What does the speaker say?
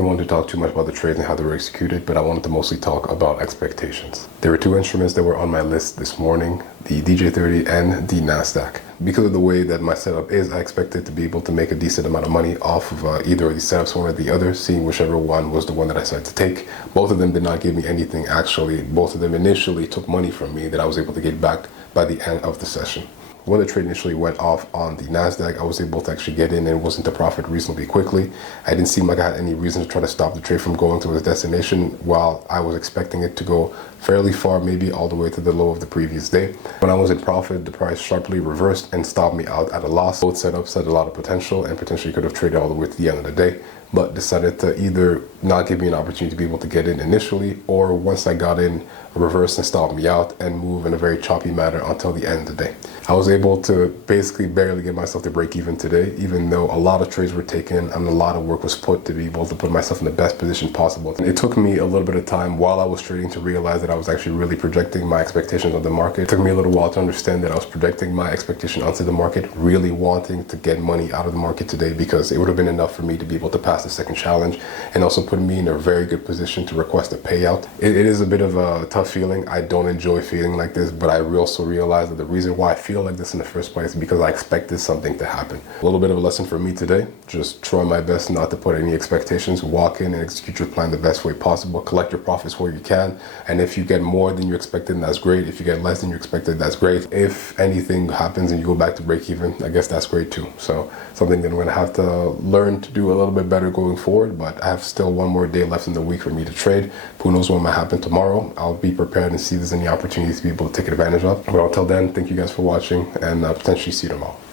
I don't want to talk too much about the trades and how they were executed, but I wanted to mostly talk about expectations. There were two instruments that were on my list this morning, the DJ30 and the NASDAQ. Because of the way that my setup is, I expected to be able to make a decent amount of money off of either of these setups, one or the other, seeing whichever one was the one that I decided to take. Both of them did not give me anything actually. Both of them initially took money from me that I was able to get back by the end of the session. When the trade initially went off on the NASDAQ, I was able to actually get in and was into profit reasonably quickly. I didn't seem like I had any reason to try to stop the trade from going to its destination while I was expecting it to go fairly far, maybe all the way to the low of the previous day. When I was in profit, the price sharply reversed and stopped me out at a loss. Both setups had a lot of potential and potentially could have traded all the way to the end of the day, but decided to either not give me an opportunity to be able to get in initially, or once I got in, reverse and stop me out and move in a very choppy manner until the end of the day. I was able to basically barely get myself to break even today, even though a lot of trades were taken and a lot of work was put to be able to put myself in the best position possible. And it took me a little bit of time while I was trading to realize that I was actually really projecting my expectations of the market. It took me a little while to understand that I was projecting my expectation onto the market, really wanting to get money out of the market today, because it would have been enough for me to be able to pass the second challenge and also put me in a very good position to request a payout. It is a bit of a tough feeling. I don't enjoy feeling like this, but I also realize that the reason why I feel like this in the first place is because I expected something to happen. A little bit of a lesson for me today: just try my best not to put any expectations, walk in and execute your plan the best way possible, collect your profits where you can, and if you get more than you expected, that's great. If you get less than you expected, that's great. If anything happens and you go back to break even, I guess that's great too. So something that I'm going to have to learn to do a little bit better going forward, but I have still one more day left in the week for me to trade. Who knows what might happen tomorrow. I'll be prepared and see if there's any opportunities to be able to take advantage of. But until then, thank you guys for watching, and potentially see you tomorrow.